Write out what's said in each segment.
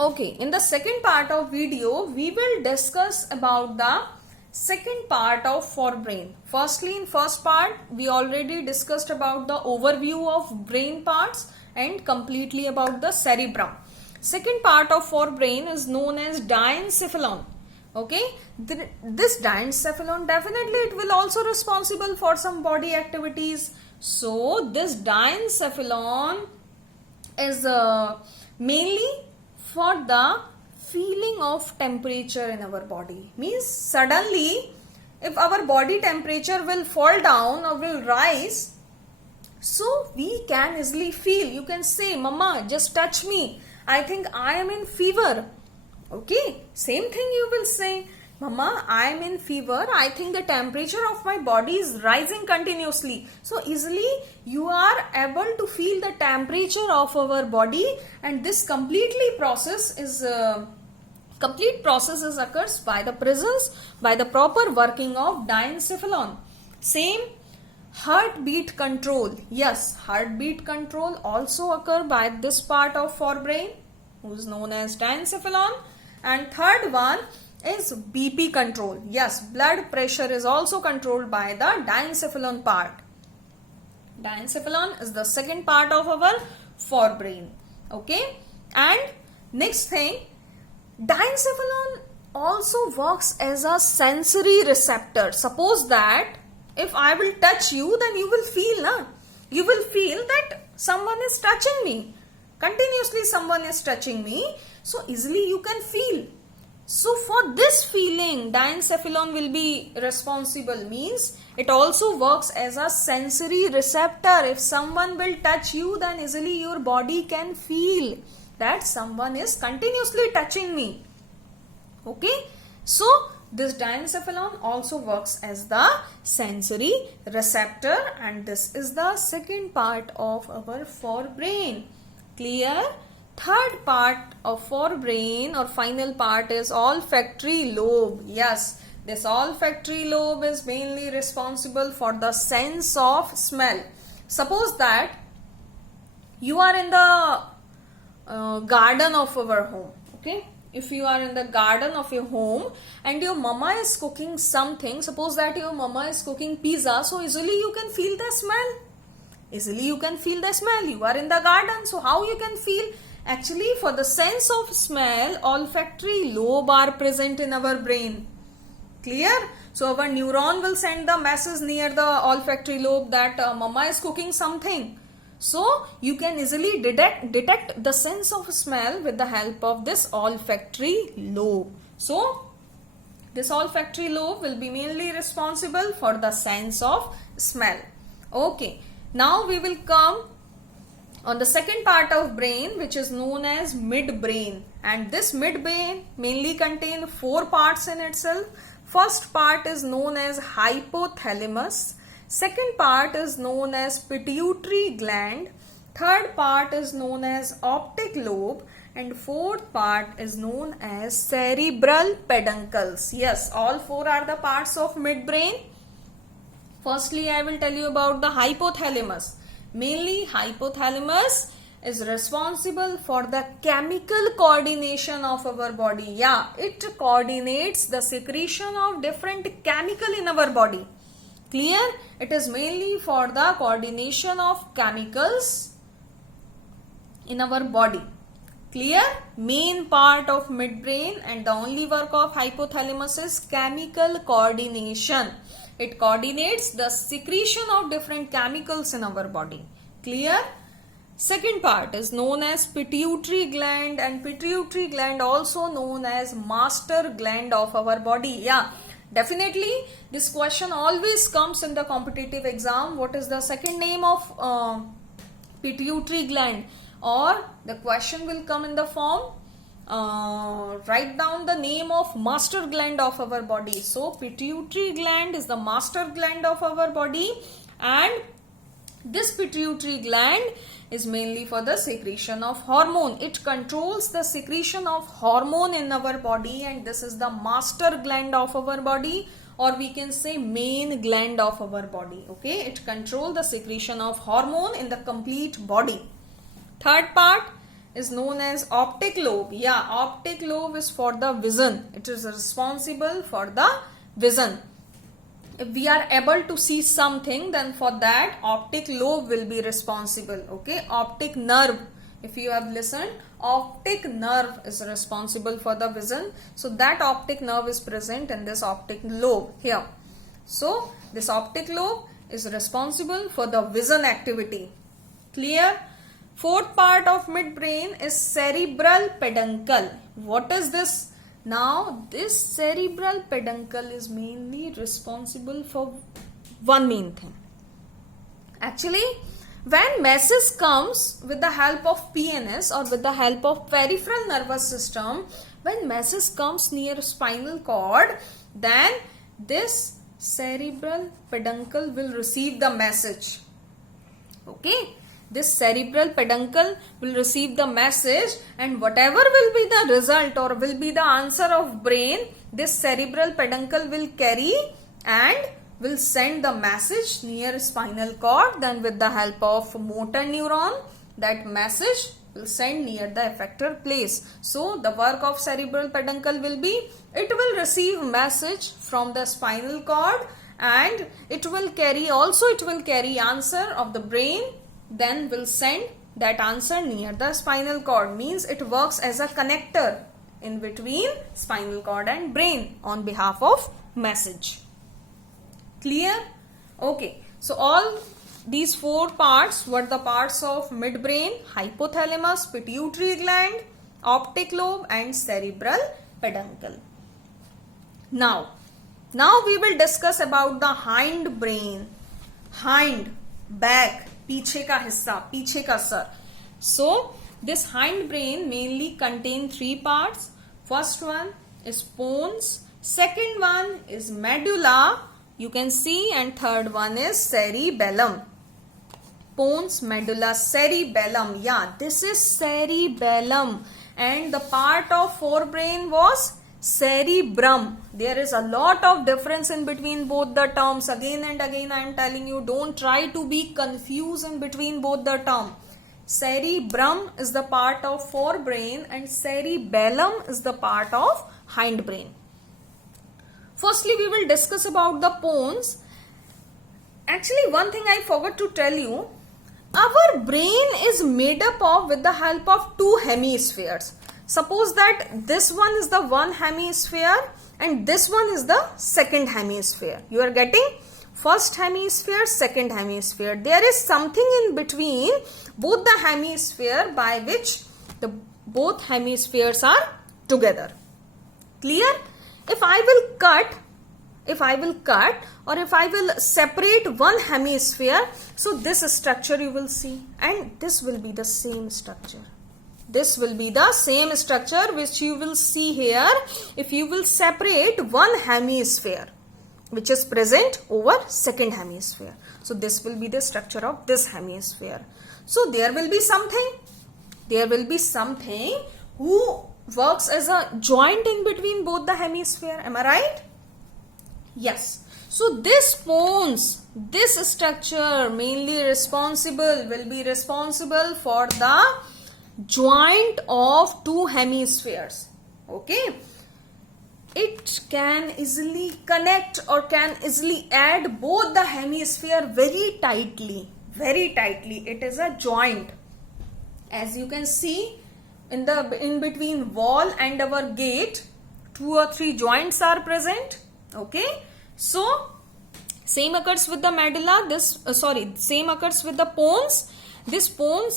Okay, in the second part of video, we will discuss about the second part of forebrain. Firstly, in first part, we already discussed about the overview of brain parts and completely about the cerebrum. Second part of forebrain is known as diencephalon. Okay, this diencephalon definitely it will also responsible for some body activities. So this diencephalon is mainly for the feeling of temperature in our body. Means suddenly if our body temperature will fall down or will rise, so we can easily feel. You can say, Mama, just touch me, I think I am in fever. Okay, same thing you will say, Mama, I am in fever, I think the temperature of my body is rising continuously. So easily you are able to feel the temperature of our body, and this complete process is occurs by the presence, by the proper working of diencephalon. Same heartbeat control. Yes, heartbeat control also occur by this part of forebrain, who is known as diencephalon. And third one is BP control. Yes, blood pressure is also controlled by the diencephalon part. Diencephalon is the second part of our forebrain. Okay, and next thing, diencephalon also works as a sensory receptor. Suppose that if I will touch you, then you will feel, you will feel that someone is touching me. Continuously someone is touching me. So easily you can feel. So for this feeling, diencephalon will be responsible. Means it also works as a sensory receptor. If someone will touch you, then easily your body can feel that someone is continuously touching me. Okay. So this diencephalon also works as the sensory receptor, and this is the second part of our forebrain. Clear? Third part of forebrain or final part is olfactory lobe. Yes, this olfactory lobe is mainly responsible for the sense of smell. Suppose that you are in the garden of our home. Okay, if you are in the garden of your home and your mama is cooking something, suppose that your mama is cooking pizza, so easily you can feel the smell. Easily you can feel the smell. You are in the garden, so how you can feel? Actually, for the sense of smell, olfactory lobe are present in our brain. Clear? So our neuron will send the message near the olfactory lobe that mama is cooking something. So you can easily detect the sense of smell with the help of this olfactory lobe. So this olfactory lobe will be mainly responsible for the sense of smell. Okay. Now we will come on the second part of brain, which is known as midbrain, and this midbrain mainly contains 4 parts in itself. First part is known as hypothalamus, second part is known as pituitary gland, third part is known as optic lobe, and fourth part is known as cerebral peduncles. Yes, all 4 are the parts of midbrain. Firstly, I will tell you about the hypothalamus. Mainly, hypothalamus is responsible for the chemical coordination of our body. Yeah, it coordinates the secretion of different chemical in our body. Clear? It is mainly for the coordination of chemicals in our body. Clear? Main part of midbrain, and the only work of hypothalamus is chemical coordination. It coordinates the secretion of different chemicals in our body. Clear? Second part is known as pituitary gland, and pituitary gland also known as master gland of our body. Yeah, definitely this question always comes in the competitive exam. What is the second name of pituitary gland? Or the question will come in the form, write down the name of master gland of our body. So pituitary gland is the master gland of our body, and this pituitary gland is mainly for the secretion of hormone. It controls the secretion of hormone in our body, and this is the master gland of our body, or we can say main gland of our body. Okay, it controls the secretion of hormone in the complete body. Third part is known as optic lobe. Yeah, optic lobe is for the vision. It is responsible for the vision. If we are able to see something, then for that optic lobe will be responsible. Okay, optic nerve. If you have listened, optic nerve is responsible for the vision. So that optic nerve is present in this optic lobe here. So this optic lobe is responsible for the vision activity. Clear? Fourth part of midbrain is cerebral peduncle. What is this? Now this cerebral peduncle is mainly responsible for one main thing. Actually, when message comes with the help of PNS or with the help of peripheral nervous system, when message comes near spinal cord, then this cerebral peduncle will receive the message. Okay, this cerebral peduncle will receive the message, and whatever will be the result or will be the answer of brain, this cerebral peduncle will carry and will send the message near spinal cord. Then with the help of motor neuron, that message will send near the effector place. So the work of cerebral peduncle will be, it will receive message from the spinal cord, and it will carry answer of the brain, then will send that answer near the spinal cord. Means it works as a connector in between spinal cord and brain on behalf of message. Clear? Okay, so all these four parts were the parts of midbrain: hypothalamus, pituitary gland, optic lobe and cerebral peduncle. Now we will discuss about the hind brain. Hind, back, पीछे का हिस्सा, पीछे का sir. So this hind brain mainly contain three parts. First one is pons, second one is medulla, you can see, and third one is cerebellum. Pons, medulla, cerebellum. Yeah, this is cerebellum, and the part of forebrain was cerebrum. There is a lot of difference in between both the terms. Again and again I am telling you, don't try to be confused in between both the terms. Cerebrum is the part of forebrain and cerebellum is the part of hindbrain. Firstly, we will discuss about the pons. Actually, one thing I forgot to tell you, our brain is made up of with the help of two hemispheres. Suppose that this one is the one hemisphere and this one is the second hemisphere. You are getting first hemisphere, second hemisphere. There is something in between both the hemisphere by which the both hemispheres are together. Clear? If I will cut or if I will separate one hemisphere, so this structure you will see, and this will be the same structure. This will be the same structure which you will see here if you will separate one hemisphere which is present over second hemisphere. So this will be the structure of this hemisphere. So there will be something who works as a joint in between both the hemisphere. Am I right? Yes. So this pons, this structure mainly will be responsible for the joint of two hemispheres. Okay, it can easily connect or can easily add both the hemisphere very tightly. It is a joint. As you can see, in between wall and our gate, 2 or 3 joints are present. Okay, so same occurs with the medulla. Same occurs with the pons. This pon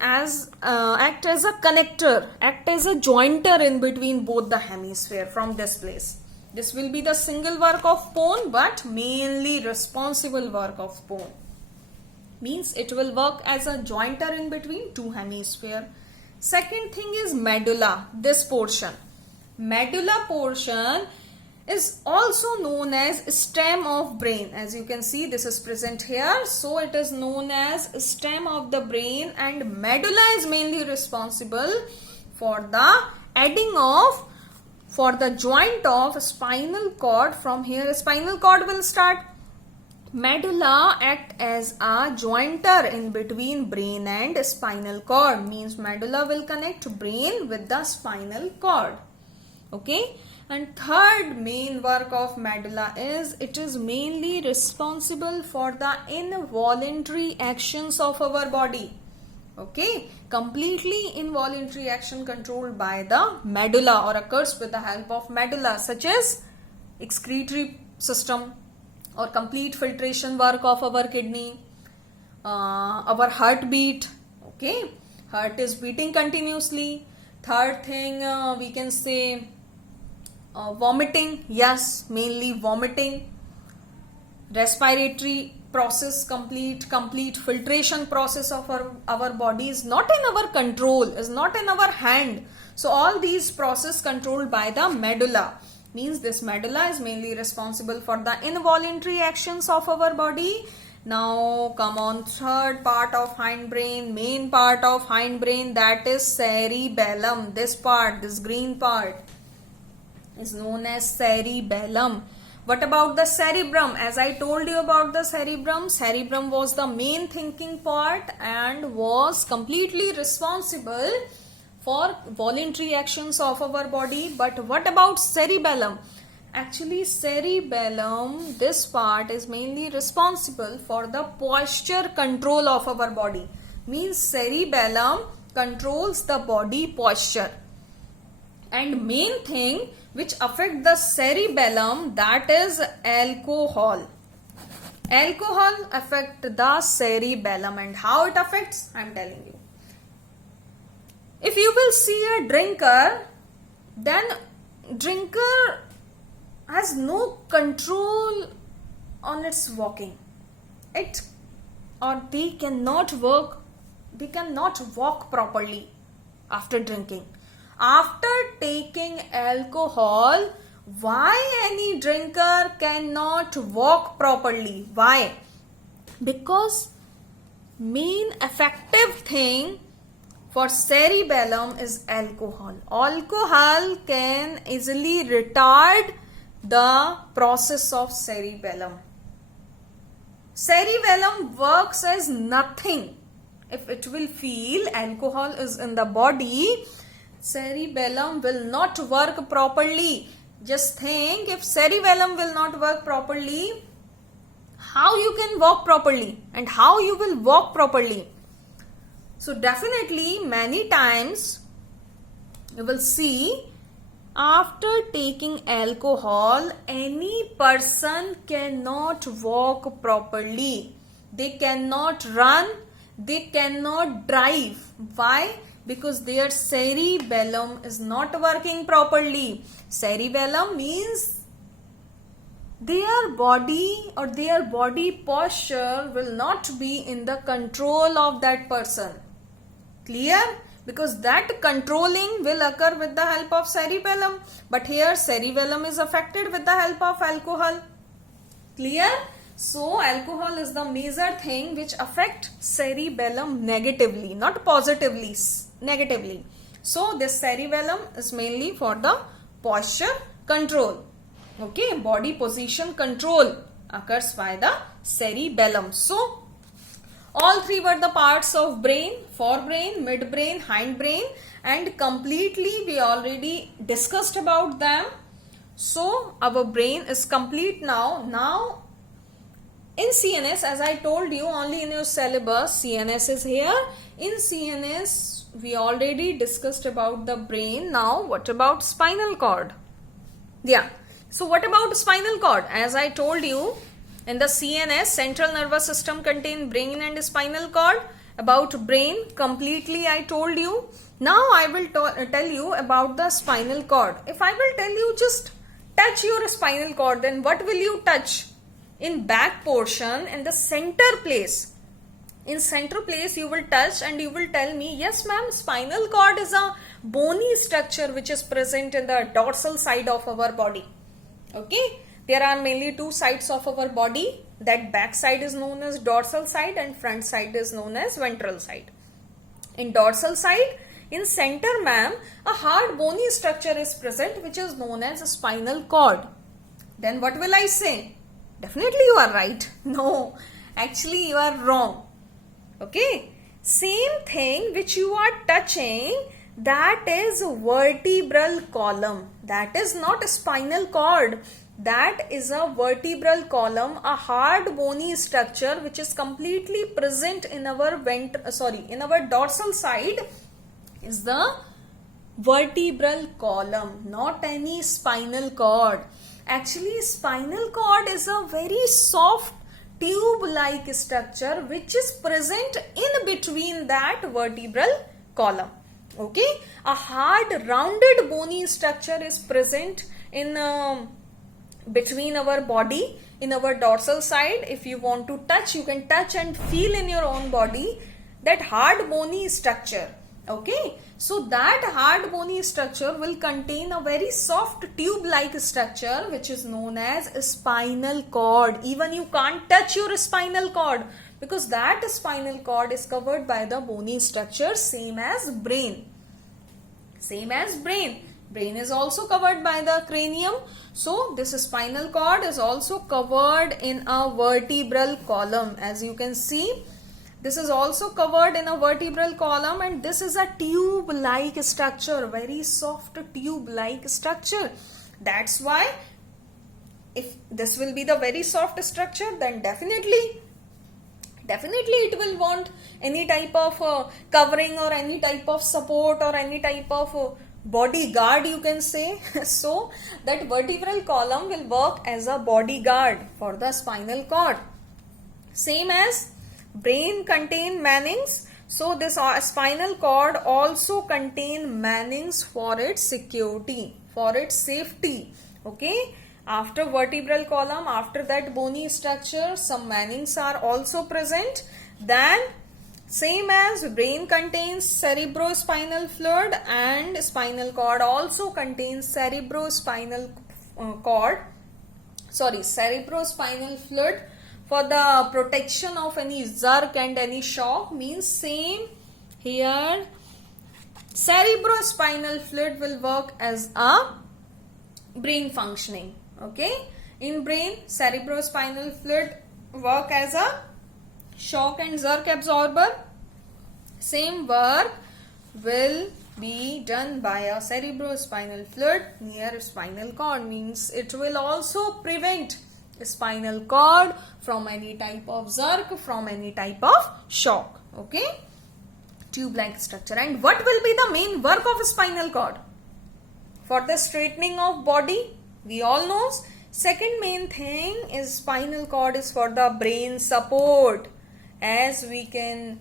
act as a connector, act as a jointer in between both the hemisphere from this place. This will be the single work of pon, but mainly responsible work of pon. Means it will work as a jointer in between two hemisphere. Second thing is medulla, this portion. Medulla portion is also known as stem of brain. As you can see, this is present here. So it is known as stem of the brain, and medulla is mainly responsible for the adding of, for the joint of spinal cord. From here spinal cord will start. Medulla act as a jointer in between brain and spinal cord. Means medulla will connect brain with the spinal cord. Okay. And third main work of medulla is it is mainly responsible for the involuntary actions of our body. Okay. Completely involuntary action controlled by the medulla or occurs with the help of medulla, such as excretory system or complete filtration work of our kidney, our heartbeat. Okay, heart is beating continuously. Third thing, we can say vomiting. Yes, mainly vomiting. Respiratory process, complete filtration process of our body is not in our control, is not in our hand. So all these process controlled by the medulla. Means this medulla is mainly responsible for the involuntary actions of our body. Now come on, third part of hindbrain, main part of hindbrain, that is cerebellum. This part, this green part is known as cerebellum. What about the cerebrum? As I told you about the cerebrum was the main thinking part and was completely responsible for voluntary actions of our body. But what about cerebellum? Actually, cerebellum, this part is mainly responsible for the posture control of our body. Means cerebellum controls the body posture. And main thing which affect the cerebellum, that is alcohol. Alcohol affect the cerebellum. And how it affects? I am telling you. If you will see a drinker, then drinker has no control on its walking. They cannot walk properly after drinking. After taking alcohol, why any drinker cannot walk properly? Why? Because main effective thing for cerebellum is alcohol. Alcohol can easily retard the process of cerebellum. Cerebellum works as nothing. If it will feel alcohol is in the body, cerebellum will not work properly. Just think, if cerebellum will not work properly, how you can walk properly and how you will walk properly? So definitely many times you will see after taking alcohol, any person cannot walk properly. They cannot run, they cannot drive. Why? Because their cerebellum is not working properly. Cerebellum means their body or their body posture will not be in the control of that person. Clear? Because that controlling will occur with the help of cerebellum. But here cerebellum is affected with the help of alcohol. Clear? So alcohol is the major thing which affect cerebellum negatively, not positively, negatively. So this cerebellum is mainly for the posture control. Okay, body position control occurs by the cerebellum. So all three were the parts of brain: forebrain, midbrain, hindbrain, and completely we already discussed about them. So our brain is complete now. Now in CNS, as I told you, only in your syllabus CNS is here. In CNS we already discussed about the brain. Now what about spinal cord? Yeah. So what about spinal cord? As I told you, in the CNS, central nervous system contain brain and spinal cord. About brain, completely I told you. Now I will tell you about the spinal cord. If I will tell you just touch your spinal cord, then what will you touch? In back portion, in the center place. In center place you will touch and you will tell me, yes ma'am, spinal cord is a bony structure which is present in the dorsal side of our body. Okay, there are mainly two sides of our body. That back side is known as dorsal side and front side is known as ventral side. In dorsal side, in center ma'am, a hard bony structure is present which is known as a spinal cord. Then what will I say? Definitely you are right. No, actually you are wrong. Okay, same thing which you are touching, that is vertebral column. That is not a spinal cord. That is a vertebral column, a hard bony structure which is completely present in our in our dorsal side is the vertebral column, not any spinal cord. Actually, spinal cord is a very soft tube-like structure which is present in between that vertebral column. Okay, a hard rounded bony structure is present in between our body, in our dorsal side. If you want to touch, you can touch and feel in your own body that hard bony structure. Okay, so that hard bony structure will contain a very soft tube like structure which is known as spinal cord. Even you can't touch your spinal cord because that spinal cord is covered by the bony structure, same as brain. Same as brain. Brain is also covered by the cranium. So this spinal cord is also covered in a vertebral column. As you can see, this is also covered in a vertebral column, and this is a tube-like structure, very soft tube-like structure. That's why if this will be the very soft structure, then definitely it will want any type of covering or any type of support or any type of bodyguard, you can say. So that vertebral column will work as a bodyguard for the spinal cord. Same as brain contain Mannings, so this spinal cord also contain Mannings for its security, for its safety. Okay, after vertebral column, after that bony structure, some Mannings are also present. Then same as brain contains cerebrospinal fluid, and spinal cord also contains cerebrospinal fluid for the protection of any jerk and any shock. Means same here, cerebrospinal fluid will work as a brain functioning. Okay, in brain, cerebrospinal fluid work as a shock and jerk absorber. Same work will be done by a cerebrospinal fluid near spinal cord. Means it will also prevent spinal cord from any type of jerk, from any type of shock. Okay, tube-like structure. And what will be the main work of spinal cord? For the straightening of body, we all know. Second main thing is spinal cord is for the brain support. As we can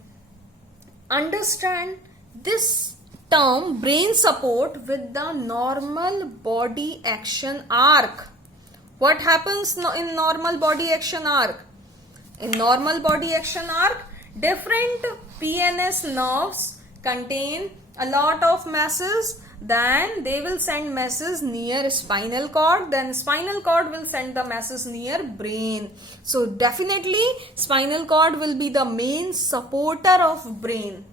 understand this term brain support with the normal body action arc. What happens in normal body action arc? In normal body action arc, different PNS nerves contain a lot of masses. Then they will send masses near spinal cord. Then spinal cord will send the masses near brain. So definitely spinal cord will be the main supporter of brain.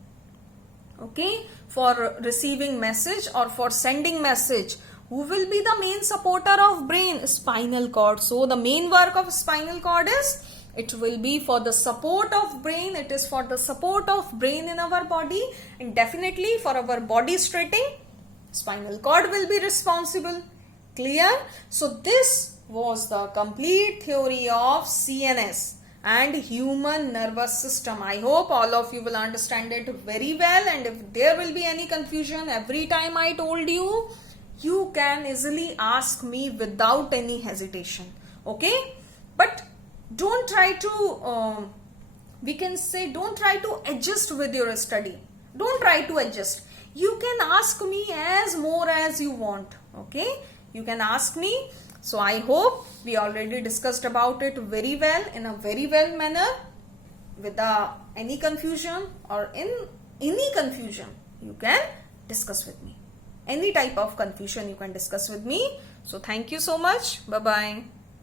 Okay, for receiving message or for sending message. Who will be the main supporter of brain? Spinal cord. So the main work of spinal cord is, it will be for the support of brain. It is for the support of brain in our body, and definitely for our body straightening, spinal cord will be responsible. Clear? So this was the complete theory of CNS and human nervous system. I hope all of you will understand it very well, and if there will be any confusion every time I told you, you can easily ask me without any hesitation. Okay, but don't try to don't try to adjust with your study. Don't try to adjust. You can ask me as more as you want. Okay, you can ask me. So I hope we already discussed about it very well, in a very well manner. Without any confusion or in any confusion, you can discuss with me. Any type of confusion you can discuss with me. So thank you so much. Bye bye.